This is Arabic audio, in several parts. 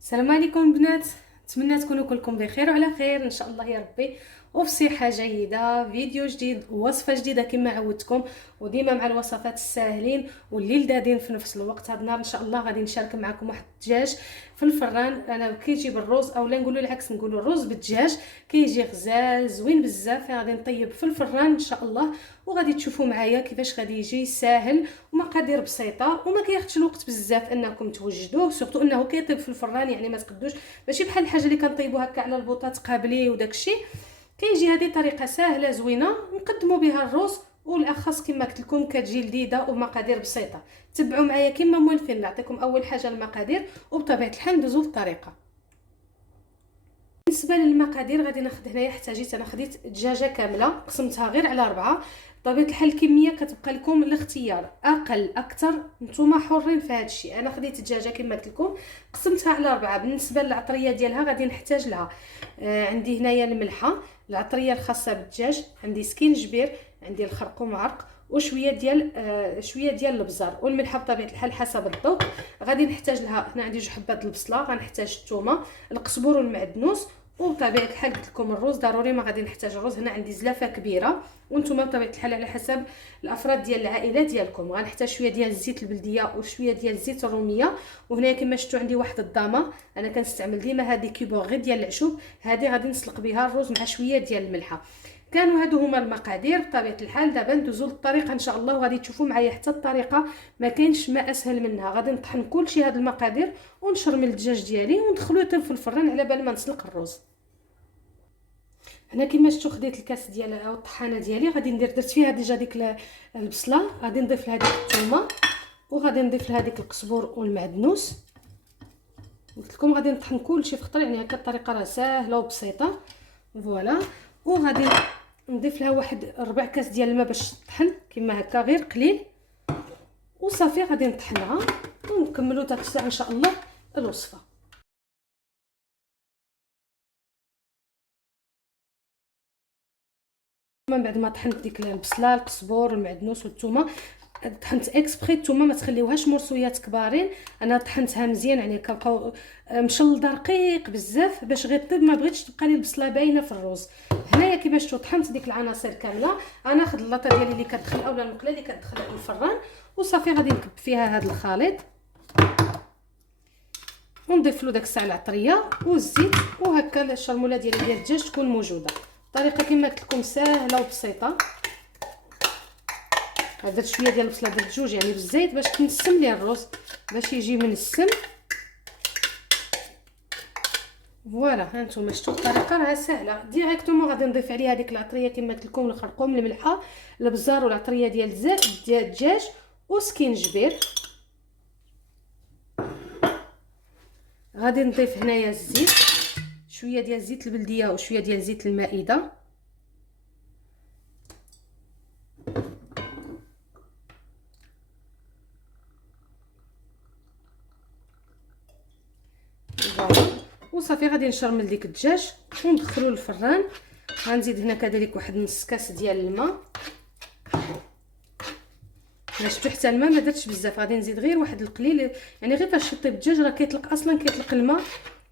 السلام عليكم بنات. نتمنى تكونوا كلكم بخير وعلى خير ان شاء الله يا ربي، وفي صحه جيده. فيديو جديد ووصفه جديده كما عودتكم، وديما مع الوصفات الساهلين واللي لذاذين في نفس الوقت. هذا النهار ان شاء الله غادي نشارك معكم واحد الدجاج في الفران. انا كيجي بالرز، اولا نقولوا العكس، نقولوا الرز بالدجاج، كيجي غزال زوين بزاف. غادي نطيب في الفران ان شاء الله، وغادي تشوفوا معايا كيفاش غادي يجي ساهل ومقادير بسيطه وما كياخذش الوقت بزاف انكم توجدوه. سورتو انه كيطيب في الفران، يعني ما تقدوش، ماشي بحال الحاجه اللي كنطيبوها هكا على البوطه تقابليه وداكشي. كيجي هذه طريقه سهله زوينه نقدموا بها الرز، والاخص كما قلت لكم كتجي لذيذه ومقادير بسيطه. تبعوا معايا كما مولفين، نعطيكم اول حاجه المقادير وبطبيعه الحال ندوزو للطريقه. بالنسبه للمقادير غادي ناخذ هنايا، حتى انا خديت دجاجه كامله قسمتها غير على 4. بطبيعه الحال الكميه كتبقى لكم الاختيار، اقل اكثر نتوما حرين في هذا الشيء. انا خديت الدجاجه كما قلت لكم قسمتها على 4. بالنسبه للعطريه ديالها غادي نحتاج لها عندي هنايا الملحه، العطريه الخاصه بالدجاج، عندي سكينجبير، عندي الخرقوم عرق، وشويه ديال شويه ديال البزار، والملحه بطبيعه الحال حسب الذوق. غادي نحتاج لها هنا عندي 2 حبات البصله، غنحتاج الثومه، القزبور والمعدنوس، وبطبيعه الحال قلت لكم الرز ضروري ما غادي نحتاج الرز. هنا عندي زلافه كبيره، وانتم بطبيعه الحال على حسب الافراد ديال العائله ديالكم. غنحتاج شويه ديال الزيت البلديه وشويه ديال الزيت الروميه. وهنا كما شفتوا عندي واحد الضامه، انا كنستعمل ديما هذه كيبور غير ديال العشوب، هذه غادي نسلق بها الرز مع شويه ديال الملحه. كانوا هادو هما المقادير. بطبيعه الحال دابا ندوزو للطريقه ان شاء الله، وغادي تشوفوا معايا حتى الطريقه ما كاينش ما اسهل منها. غادي نطحن كلشي هاد المقادير ونشرمل الدجاج ديالي وندخلو يطيب في الفران على بال ما نسلق الرز. هنا كما شفتوا خديت الكاس ديال او الطحانه ديالي، غادي درت فيها ديجا ديك البصله، غادي نضيف لها ديك الثومه، وغادي نضيف لها ديك القزبور والمعدنوس. قلت لكم غادي نطحن كلشي في خطر، يعني هكا الطريقه راه ساهله وبسيطه. فوالا، وغادي نضيف لها واحد 4 كاس ديال الماء باش تطحن كما هكا غير قليل، وصافي غادي نطحنها ونكملوا داك الساعه ان شاء الله الوصفه. من بعد ما طحنت ديك البصله القزبور والمعدنوس والثومه، طحنت اكسبري الثومه ما تخليوهاش مرسويات كبارين، انا طحنتها مزيان، يعني كنبقاو مشلده رقيق بزاف باش غير طيب، ما بغيتش تبقى لي البصله باينه في الرز. هنايا كيفاش طحنت ديك العناصر كامله، انا ناخذ اللاطه ديالي اللي كتدخل اولا المقله اللي كتدخل الفران، وصافي غادي نكب فيها هذا الخليط ونضيف له داك الساعه العطريه والزيت، وهكا الشرموله ديال الدجاج تكون موجوده. الطريقه كما قلت لكم ساهله وبسيطه. درت شويه ديال البصله، درت 2 يعني بالزيت باش تنسم لي الرز، باش يجي منسم. فوالا ها نتوما شفتوا الطريقه راه سهله. ديريكتومون غادي نضيف عليها ديك العطريه كما قلت لكم، الخرقوم، الملحه، البزار، والعطريه ديال الدجاج وسكينجبير. غادي نضيف هنايا الزيت، شويه ديال الزيت البلديه وشويه ديال زيت المائده. وصافي غادي نشرمل ديك الدجاج وندخلو للفران. غنزيد هنا كذلك واحد نص كاس ديال الماء. شفتوا حتى الماء ما درتش بزاف، غادي نزيد غير واحد القليل، يعني غير فاش يطيب الدجاج راه كيطلق اصلا كيطلق الماء،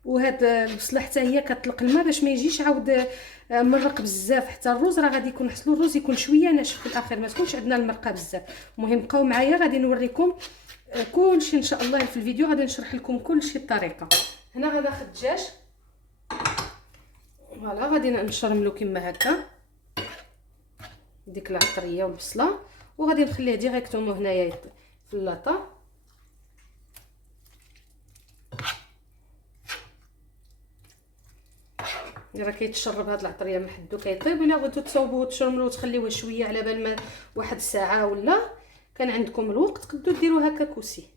وهاد البصله حتى هي كتطلق الماء باش ما يجيش عاود مرق بزاف. حتى الرز راه غادي يكون حسلو الرز يكون شويه ناشف في الاخر، ما تكونش عندنا المرقه بزاف. المهم بقاو معايا غادي نوريكم كلشي ان شاء الله في الفيديو، غادي نشرح لكم كلشي الطريقه. هنا غناخذ الدجاج، فوالا غادي نشرملو كما هكا ديك العطريه والبصله، وغادي نخليه ديريكتومون هنايا في اللاطه. راه كيتشرب هاد العطريه من حدو كيطيب. الا بغيتو تصاوبوه وتشرملوه وتخليوه شويه على بال ما واحد الساعه ولا كان عندكم الوقت تقدروا ديروه هكا كوسي.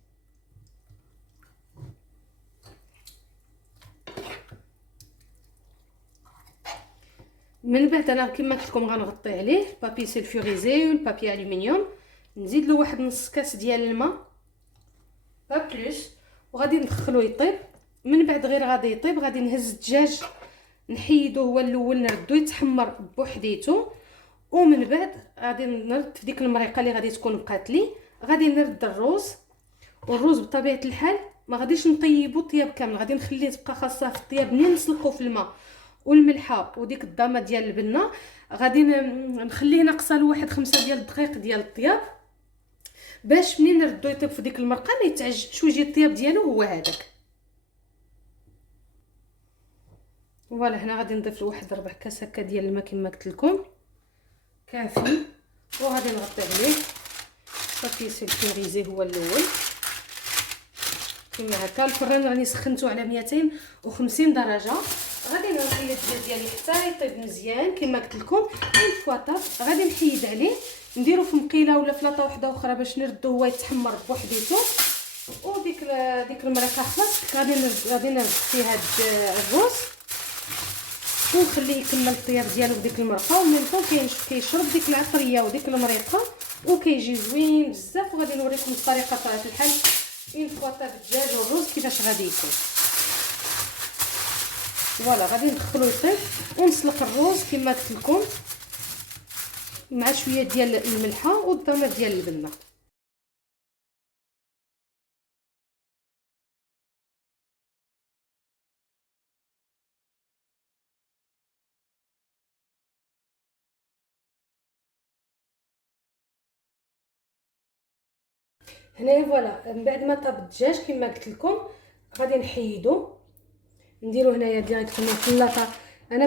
من بعد انا كما قلت لكم غنغطي عليه بابي سلفوريزي والبابي الومنيوم، نزيد له واحد نص كاس ديال الماء با بلوس، وغادي ندخلو يطيب. من بعد غير غادي يطيب غادي نهز الدجاج نحيدو هو الاول نردو يتحمر بوحديتو، ومن بعد غادي نرد في ديك المريقه اللي غادي تكون بقات لي، غادي نرد الرز. والرز بطبيعه الحال ما غاديش نطيبوا الطياب كامل، غادي نخليه تبقى خاصه في الطياب منين نسلقوا في الماء والملحه وديك الضامه ديال البنه. غادي نخليه ناقصه له واحد 5 ديال الدقائق ديال الطياب، باش منين نردو يطيب في ديك المرقه ما يتعجنش ويجي الطياب ديالو هو هذاك. فوالا هنا غادي نضيف له واحد 4 كاس هكا ديال الماء كما قلت لكم كافي، وغادي نغطي عليه صافي سيلفيريزي هو الاول كما هكا. الفران راني سخنته على 250 درجه. غادي نغلي الدجاج ديالي حتى يطيب مزيان كما قلت لكم. اون فوا طاب غادي نحيد عليه نديرو في مقيله ولا في لاطه وحده اخرى باش نردو هو يتحمر بوحديتو. وديك المريقه خلاص غادي نرد فيها الروز ونخليه يكمل الطياب ديالو بديك المرقه، ومن فوق كيشرب ديك العطريه وديك المريقه وكيجي زوين بزاف. وغادي نوريكم الطريقه طريقه الحل اون فوا طاب الدجاج والرز كيفاش غادي يكون. فوالا غادي ندخلو يطيب ونسلق الروز كما قلت لكم مع شويه ديال الملحه والضمه ديال البنه. هنايا فوالا من بعد ما طاب الدجاج كما قلت لكم غادي نحيدو نديرو هنايا ديريكتومون في اللاطه. انا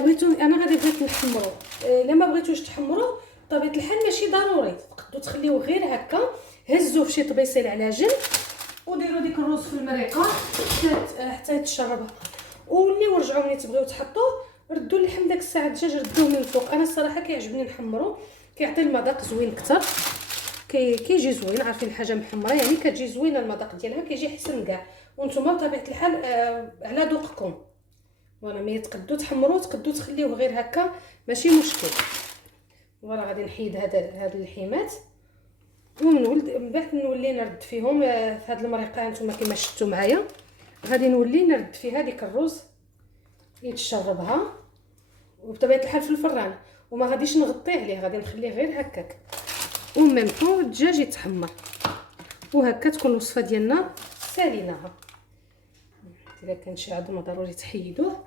غادي بغيت نحمرو. الا ما بغيتوش تحمرو بطبيعه الحال ماشي ضروري، تقدروا تخليوه غير هكا. هزوه في شي طبيصيل على جنب وديروا ديك الرز في المريقه حتى يتشربها، وليو رجعوا ملي تبغيو تحطوه ردوا اللحم داك الساعه الدجاج ردوه من الفوق. انا الصراحه كيعجبني نحمرو، كيعطي المذاق زوين اكثر، كيجي زوين. عارفين الحاجه محمره يعني كتجي زوينه المذاق ديالها، كيجي احسن كاع. وانتم بطبيعه الحال على ذوقكم. وانا ملي تقدو تحمروا تقدو تخليوه غير هكا ماشي مشكل. فوالا غادي نحيد هاد اللحيمات من بعد نولي نرد فيهم في هاد المريقه. نتوما كما شفتوا معايا غادي نولي نرد فيها ديك الرز يتشربها، وبطبيعه الحال في الفران، وما غاديش نغطي عليه، غادي نخليه غير هكاك وميم طون الدجاج يتحمر. وهكا تكون الوصفه ديالنا ساليناها. الا كان شي عظم ضروري تحيدوه.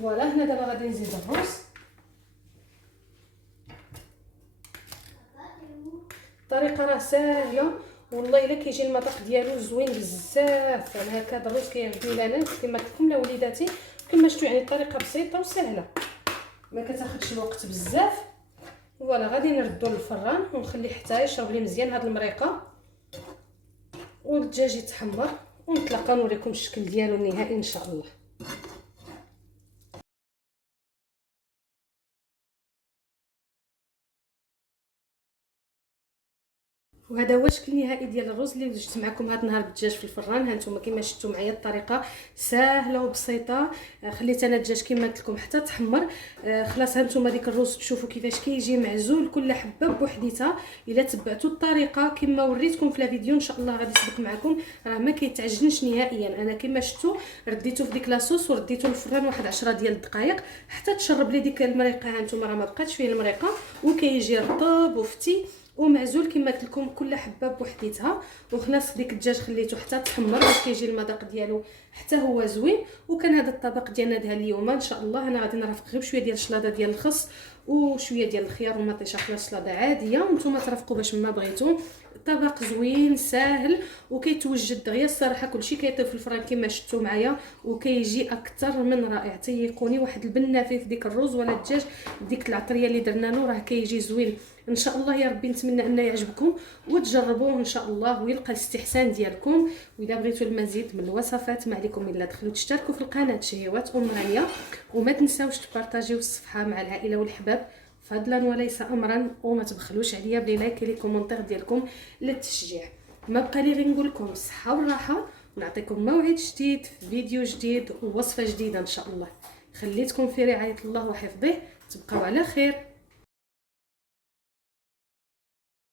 فوالا هنا دابا غادي نزيد الرز. الطريقه راه ساهله والله الا كيجي المذاق ديالو زوين بزاف. يعني هكا الرز كيعجبني انا كما قلت لكم لوليداتي كما شفتوا. يعني الطريقه بسيطه وسهله ما كتاخذش الوقت بزاف. فوالا غادي نردو للفران ونخليه حتى يشرب لي مزيان هاد المريقه والدجاج يتحمر، ونتلاقى نوريكم الشكل ديالو النهائي ان شاء الله. وهذا هو الشكل النهائي ديال الرز اللي وجدت معكم هذا النهار بالدجاج في الفران. ها نتوما كما شفتوا معايا الطريقه سهله وبسيطه. خليت انا الدجاج كما قلت لكم حتى تحمر. خلاص ها نتوما ديك الرز تشوفوا كيفاش كيجي معزول كل حبه بوحديتها. الا تبعتوا الطريقه كما وريتكم في الفيديو ان شاء الله غادي يسبق معكم، راه ما كيتعجنش نهائيا. انا كما شفتوا رديته في ديك لاصوص ورديته للفران واحد 10 ديال الدقائق حتى تشرب لي ديك المريقه. ها نتوما راه ما بقاتش فيه المريقه وكيجي رطب وفتي ومعزول كما قلت لكم كل حبه بوحديتها. وخلاص ديك الدجاج خليته حتى تحمر باش كيجي المذاق ديالو حتى هو زوين. وكان هذا الطبق ديالنا ديال اليوم ان شاء الله. انا غادي نرافق غير بشويه ديال الشلاضه ديال الخس وشويه ديال الخيار ومطيشه خيار سلاطه عاديه، وانتم ترافقوا باش ما بغيتو. طبق زوين ساهل وكيتوجد دغيا. الصراحه كلشي كيطيب في الفران كما شفتوا معايا وكيجي اكثر من رائع. تيقوني واحد البنه فيه في ديك الرز ولا الدجاج ديك العطريه اللي درنا له راه كيجي زوين ان شاء الله. يا ربي نتمنى انه يعجبكم وتجربوه ان شاء الله ويلقى الاستحسان ديالكم. واذا بغيتوا المزيد من الوصفات ما عليكم الا تدخلوا تشتركوا في القناه شهيوات رانيا، وما تنساوش تبارطاجيو الصفحه مع العائله والحباب فضلا وليس امرا، وما تبخلوش عليا بلي لايك لي كومونتير ديالكم للتشجيع. ما بقى لي غير نقول لكم الصحه والراحه ونعطيكم موعد جديد في فيديو جديد ووصفه جديده ان شاء الله. خليتكم في رعايه الله وحفظه، تبقاو على خير.